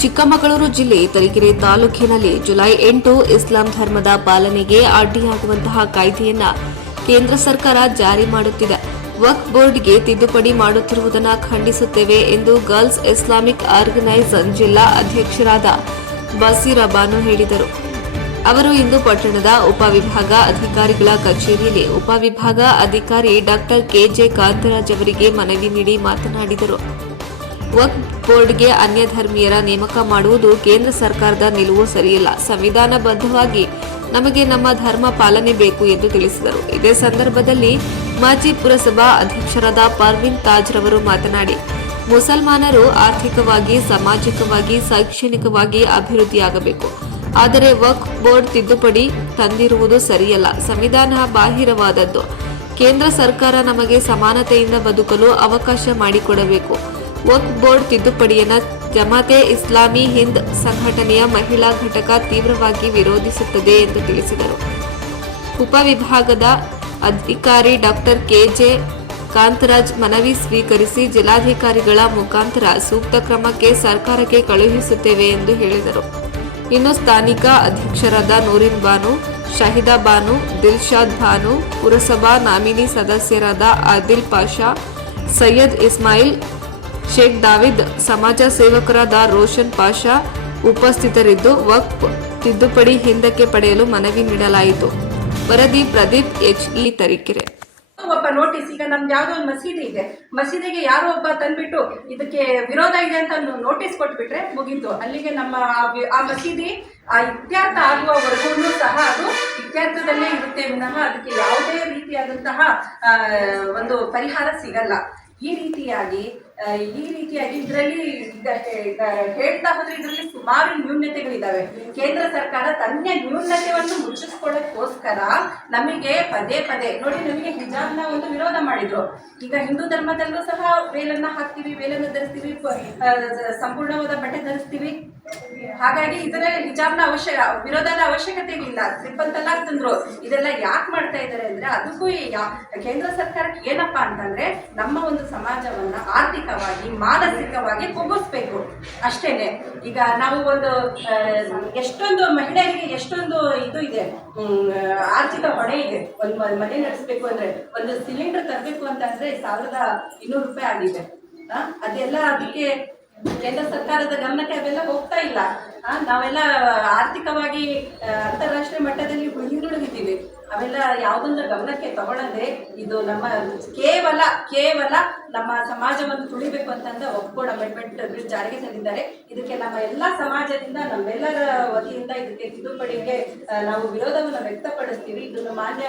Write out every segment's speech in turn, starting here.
ಚಿಕ್ಕಮಗಳೂರು ಜಿಲ್ಲೆ ತರೀಕೆರೆ ತಾಲೂಕಿನಲ್ಲಿ ಜುಲೈ ಎಂಟು ಇಸ್ಲಾಂ ಧರ್ಮದ ಪಾಲನೆಗೆ ಅಡ್ಡಿಯಾಗುವಂತಹ ಕಾಯ್ದೆಯನ್ನ ಕೇಂದ್ರ ಸರ್ಕಾರ ಜಾರಿ ಮಾಡುತ್ತಿದೆ. ವಕ್ಫ್ ಬೋರ್ಡ್ಗೆ ತಿದ್ದುಪಡಿ ಮಾಡುತ್ತಿರುವುದನ್ನು ಖಂಡಿಸುತ್ತೇವೆ ಎಂದು ಗರ್ಲ್ಸ್ ಇಸ್ಲಾಮಿಕ್ ಆರ್ಗನೈಸನ್ ಜಿಲ್ಲಾ ಅಧ್ಯಕ್ಷರಾದ ಬಸೀರ ಬಾನು ಹೇಳಿದರು. ಅವರು ಇಂದು ಪಟ್ಟಣದ ಉಪವಿಭಾಗ ಅಧಿಕಾರಿಗಳ ಕಚೇರಿಯಲ್ಲಿ ಉಪವಿಭಾಗ ಅಧಿಕಾರಿ ಡಾಕ್ಟರ್ ಕೆಜೆ ಕಾಂತರಾಜ್ ಅವರಿಗೆ ಮನವಿ ನೀಡಿ ಮಾತನಾಡಿದರು. ವಕ್ಫ್ ಬೋರ್ಡ್ಗೆ ಅನ್ಯ ಧರ್ಮೀಯರ ನೇಮಕ ಮಾಡುವುದು ಕೇಂದ್ರ ಸರ್ಕಾರದ ನಿಲುವು ಸರಿಯಿಲ್ಲ. ಸಂವಿಧಾನಬದ್ಧವಾಗಿ ನಮಗೆ ನಮ್ಮ ಧರ್ಮ ಪಾಲನೆ ಬೇಕು ಎಂದು ತಿಳಿಸಿದರು. ಇದೇ ಸಂದರ್ಭದಲ್ಲಿ ಮಾಜಿ ಪುರಸಭಾ ಅಧ್ಯಕ್ಷರಾದ ಪರ್ವಿನ್ ತಾಜ್ ರವರು ಮಾತನಾಡಿ, ಮುಸಲ್ಮಾನರು ಆರ್ಥಿಕವಾಗಿ, ಸಾಮಾಜಿಕವಾಗಿ, ಶೈಕ್ಷಣಿಕವಾಗಿ ಅಭಿವೃದ್ಧಿಯಾಗಬೇಕು. ಆದರೆ ವಕ್ಫ್ ಬೋರ್ಡ್ ತಿದ್ದುಪಡಿ ತಂದಿರುವುದು ಸರಿಯಲ್ಲ. ಸಂವಿಧಾನ ಬಾಹಿರವಾದದ್ದು. ಕೇಂದ್ರ ಸರ್ಕಾರ ನಮಗೆ ಸಮಾನತೆಯಿಂದ ಬದುಕಲು ಅವಕಾಶ ಮಾಡಿಕೊಡಬೇಕು. ವಕ್ಫ್ ಬೋರ್ಡ್ ತಿದ್ದುಪಡಿಯನ್ನ ಜಮಾತೆ ಇಸ್ಲಾಮಿ ಹಿಂದ್ ಸಂಘಟನೆಯ ಮಹಿಳಾ ಘಟಕ ತೀವ್ರವಾಗಿ ವಿರೋಧಿಸುತ್ತದೆ ಎಂದು ತಿಳಿಸಿದರು. ಉಪವಿಭಾಗದ ಅಧಿಕಾರಿ ಡಾಕ್ಟರ್ ಕೆಜೆ ಕಾಂತರಾಜ್ ಮನವಿ ಸ್ವೀಕರಿಸಿ ಜಿಲ್ಲಾಧಿಕಾರಿಗಳ ಮುಖಾಂತರ ಸೂಕ್ತ ಕ್ರಮಕ್ಕೆ ಸರ್ಕಾರಕ್ಕೆ ಕಳುಹಿಸುತ್ತೇವೆ ಎಂದು ಹೇಳಿದರು. ಇನ್ನು ಸ್ಥಾನಿಕ ಅಧ್ಯಕ್ಷರಾದ ನೂರಿನ್ ಬಾನು, ಶಹಿದಾ ಬಾನು ದಿಲ್ಶಾದ್ ಬಾನು, ಪುರಸಭಾ ನಾಮಿನಿ ಸದಸ್ಯರಾದ ಆದಿಲ್ ಪಾಷಾ, ಸೈಯದ್ ಇಸ್ಮಾಯಿಲ್ ಶೇಖ್ ದಾವಿದ್ ಸಮಾಜ ಸೇವಕರಾದ ರೋಷನ್ ಪಾಷಾ ಉಪಸ್ಥಿತರಿದ್ದು, ವಕ್ಫ್ ತಿದ್ದುಪಡಿ ಹಿಂದಕ್ಕೆ ಪಡೆಯಲು ಮನವಿ ನೀಡಲಾಯಿತು. ವರದಿ ಪ್ರದೀಪ್ ಎಚ್ ಇ ತರೀಕೆರೆ. ಒಬ್ಬ ನೋಟಿಸ್, ಈಗ ನಮ್ದು ಯಾವುದೋ ಒಂದು ಮಸೀದಿ ಇದೆ. ಮಸೀದಿಗೆ ಯಾರೋ ಒಬ್ಬ ತಂದ್ಬಿಟ್ಟು ಇದಕ್ಕೆ ವಿರೋಧ ಇದೆ ಅಂತ ನೋಟಿಸ್ ಕೊಟ್ಬಿಟ್ರೆ ಮುಗೀತು. ಅಲ್ಲಿಗೆ ನಮ್ಮ ಆ ಮಸೀದಿ, ಆ ಇತ್ಯರ್ಥ ಆಗುವವರೆಗೂ ಸಹ ಅದು ಇತ್ಯರ್ಥದಲ್ಲೇ ಇರುತ್ತೆ. ವಿನಃ ಅದಕ್ಕೆ ಯಾವುದೇ ರೀತಿಯಾದಂತಹ ಒಂದು ಪರಿಹಾರ ಸಿಗಲ್ಲ. ಈ ರೀತಿಯಾಗಿ ಈ ರೀತಿಯಾಗಿ ಇದರಲ್ಲಿ ಹೇಳ್ತಾ ಹೋದ್ರೆ ಇದರಲ್ಲಿ ಸುಮಾರು ನ್ಯೂನ್ಯತೆಗಳಿದಾವೆ ಕೇಂದ್ರ ಸರ್ಕಾರ ತನ್ನ ನ್ಯೂನತೆಯನ್ನು ಮುಚ್ಚಿಸ್ಕೊಳ್ಳೋಕ್ಕೋಸ್ಕರ ನಮಗೆ ಪದೇ ಪದೇ, ನೋಡಿ ನಮಗೆ ಹಿಜಾಬ್ನ ಒಂದು ವಿರೋಧ ಮಾಡಿದ್ರು. ಈಗ ಹಿಂದೂ ಧರ್ಮದಲ್ಲೂ ಸಹ ವೇಲನ್ನ ಹಾಕ್ತೀವಿ, ವೇಲನ್ನ ಧರಿಸ್ತೀವಿ ಸಂಪೂರ್ಣವಾದ ಬಟ್ಟೆ ಧರಿಸ್ತೀವಿ. ಹಾಗಾಗಿ ಇದರ ಹಿಜಾಬ್ನ ಅವಶ್ಯ, ವಿರೋಧದ ಅವಶ್ಯಕತೆ ಇಲ್ಲ ತಲಾಕ್ ತಂದ್ರು. ಇದೆಲ್ಲ ಯಾಕೆ ಮಾಡ್ತಾ ಇದ್ದಾರೆ ಅಂದ್ರೆ, ಅದಕ್ಕೂ ಕೇಂದ್ರ ಸರ್ಕಾರಕ್ಕೆ ಏನಪ್ಪಾ ಅಂತಂದ್ರೆ, ನಮ್ಮ ಒಂದು ಸಮಾಜವನ್ನ ಆರ್ಥಿಕವಾಗಿ ಮಾನಸಿಕವಾಗಿ ಕುಗ್ಗಿಸ್ಬೇಕು ಅಷ್ಟೇನೆ. ಈಗ ನಾವು ಒಂದು ಎಷ್ಟೊಂದು ಮಹಿಳೆಯರಿಗೆ ಎಷ್ಟೊಂದು ಇದು ಇದೆ ಆರ್ಥಿಕ ಹೊಣೆ ಇದೆ. ಒಂದು ಮನೆ ನಡೆಸಬೇಕು ಅಂದ್ರೆ, ಒಂದು ಸಿಲಿಂಡರ್ ತರಬೇಕು ಅಂತ ಅಂದ್ರೆ ಸಾವಿರದ ಇನ್ನೂರು ರೂಪಾಯಿ ಆಗಿದೆ. ಅದೆಲ್ಲ ಅದಕ್ಕೆ ಕೇಂದ್ರ ಸರ್ಕಾರದ ಗಮನಕ್ಕೆ ಅವೆಲ್ಲ ಹೋಗ್ತಾ ಇಲ್ಲ. ನಾವೆಲ್ಲ ಆರ್ಥಿಕವಾಗಿ ಅಂತಾರಾಷ್ಟ್ರೀಯ ಮಟ್ಟದಲ್ಲಿ ಹಿಂದುಳಿದಿದ್ದೀವಿ ಅವೆಲ್ಲ ಯಾವುದೊಂದು ಗಮನಕ್ಕೆ ತಗೊಳ್ಳದೆ ಇದು ನಮ್ಮ ಕೇವಲ ಕೇವಲ ನಮ್ಮ ಸಮಾಜವನ್ನು ತುಳಿಬೇಕು ಅಂತಂದ ಒಪ್ಕೋಡ್ ಅಮೆಂಡ್ಮೆಂಟ್ ಬಿಲ್ ಜಾರಿಗೆ ತಂದಿದ್ದಾರೆ. ಇದಕ್ಕೆ ನಮ್ಮ ಎಲ್ಲ ಸಮಾಜದಿಂದ, ನಮ್ಮೆಲ್ಲರ ವತಿಯಿಂದ ಇದಕ್ಕೆ ತಿದ್ದುಪಡಿಗೆ ನಾವು ವಿರೋಧವನ್ನು ವ್ಯಕ್ತಪಡಿಸ್ತೀವಿ. ಇದನ್ನು ಮಾನ್ಯ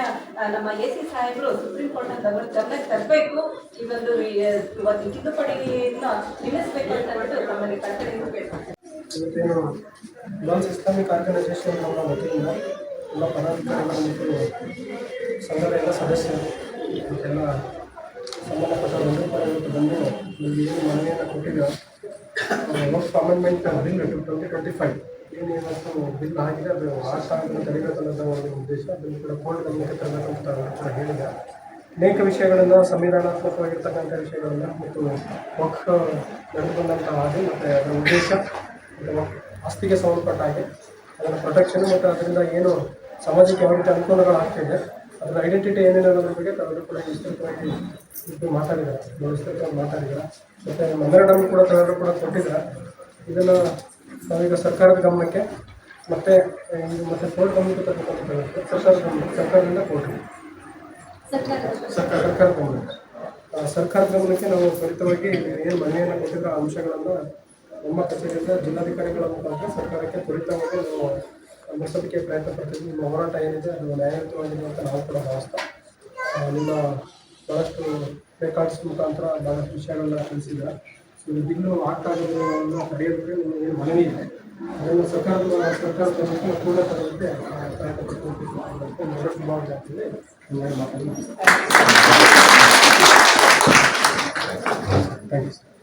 ನಮ್ಮ ಎ ಸಿ ಸಾಹೇಬರು ಸುಪ್ರೀಂ ಕೋರ್ಟ್ ಅವರು ಗಮನಕ್ಕೆ ತರಬೇಕು. ಈ ಒಂದು ಒಂದು ತಿದ್ದುಪಡಿಯನ್ನು ನಿಲ್ಲಿಸಬೇಕು ಅಂತ ಹೇಳ್ಬಿಟ್ಟು ನಮ್ಮಲ್ಲಿ ಕರ್ತವ್ಯ ಬೇಕು ಇವತ್ತೇನು ಇಸ್ಲಾಮಿಕ್ ಆರ್ಗನೈಸೇಷನ್ ನಮ್ಮ ವತಿಯಿಂದ ಎಲ್ಲ ಪದಾಧಿಕಾರಿಗಳು ಸಂಘದ ಎಲ್ಲ ಸದಸ್ಯರು ಎಲ್ಲ ಸಂಬಂಧಪಟ್ಟ ಬಂಧುಗಳು ಬಂದು ನಮಗೆ ಏನು ಮನವಿಯನ್ನು ಕೊಟ್ಟಿದ್ದೀರ Waqf amendment bill two twenty twenty five ಏನು ಬಿಲ್ ಆಗಿದೆ, ಅದು ತಡೆಗಟ್ಟಲು ಅನ್ನೋದು ಒಂದು ಉದ್ದೇಶ. ಅದನ್ನು ಕೂಡ ಕೋರ್ಟ್ ಗಮನಕ್ಕೆ ತರಬೇಕಂತ ಕೂಡ ಹೇಳಿದೆ. ಅನೇಕ ವಿಷಯಗಳನ್ನು ಸಂವಿಧಾನಾತ್ಮಕವಾಗಿರ್ತಕ್ಕಂಥ ವಿಷಯಗಳನ್ನು ಮತ್ತು ವಕ್ಫ್ ನಡೆದು ಹಾಗೆ ಮತ್ತು ಅದರ ಉದ್ದೇಶ ಆಸ್ತಿಗೆ ಸಂಬಂಧಪಟ್ಟ ಹಾಗೆ ಅದರ ಪ್ರೊಟೆಕ್ಷನ್ ಮತ್ತು ಅದರಿಂದ ಏನು ಸಮಾಜಕ್ಕೆ ಯಾವ ರೀತಿ ಅನುಕೂಲಗಳು ಆಗ್ತಿದೆ ಅದರ ಐಡೆಂಟಿಟಿ ಏನೇನು ಅನ್ನೋದ್ರ ಬಗ್ಗೆ ತಾವೆಲ್ಲರೂ ಕೂಡ ವಿಸ್ತೃತವಾಗಿ ಇದು ಮಾತಾಡಿದ್ದಾರೆ ವಿಸ್ತೃತವಾಗಿ ಮಾತಾಡಿದ್ದಾರೆ? ಮತ್ತು ಮೆಮೊರಾಂಡಮ್ ಕೂಡ ತಾವೆಲ್ಲರೂ ಕೂಡ ಕೊಟ್ಟಿದ್ದಾರೆ? ಇದನ್ನು ನಾವೀಗ ಸರ್ಕಾರದ ಗಮನಕ್ಕೆ ಮತ್ತೆ ಮತ್ತೆ ಕೋರ್ಟ್ ಗಮನಕ್ಕೆ ತಗೊಂಡು ಸರ್ಕಾರದ ಗಮನಕ್ಕೆ, ಸರ್ಕಾರದಿಂದ ಕೋರ್ಟ್ ಸರ್ಕಾರ ಸರ್ಕಾರದ ಗಮನಕ್ಕೆ. ಸರ್ಕಾರದ ಸರ್ಕಾರ ಗಮನಕ್ಕೆ ನಾವು ತ್ವರಿತವಾಗಿ ಏನು ಮನೆಯನ್ನು ಕೊಟ್ಟಿರೋ ಅಂಶಗಳನ್ನು ನಮ್ಮ ಕಚೇರಿಯಿಂದ ಜಿಲ್ಲಾಧಿಕಾರಿಗಳ ಮುಖಾಂತರ ಸರ್ಕಾರಕ್ಕೆ ತ್ವರಿತವಾಗಿ ಮುಗಿಸೋದಕ್ಕೆ ಪ್ರಯತ್ನ ಪಡ್ತೀವಿ. ನಿಮ್ಮ ಹೋರಾಟ ಏನಿದೆ ಅದು ನ್ಯಾಯಯುತವಾಗಿದೆ ಅಂತ ನಾವು ಕೂಡ ಭಾವಿಸ್ತಾ ನಿಮ್ಮ ಭಾಳಷ್ಟು ರೆಕಾರ್ಡ್ಸ್ ಮುಖಾಂತರ ಭಾಳಷ್ಟು ವಿಷಯಗಳನ್ನ ತಿಳಿಸಿದ್ರೆ ಸೊ ಬಿಲ್ಲು ಆಗ್ತಾ ಇರೋದನ್ನು ತಡೆಯೋದಕ್ಕೆ ನಿಮಗೆ ಮನವಿ ಇದೆ? ಅದನ್ನು ಸರ್ಕಾರದ ಸರ್ಕಾರದ ತರೋದಕ್ಕೆ ಆ, ಪ್ರಯತ್ನ ಪಡ್ತೀವಿ ಸುಮಾರು ಮಾತಾಡಿ ಥ್ಯಾಂಕ್ ಯು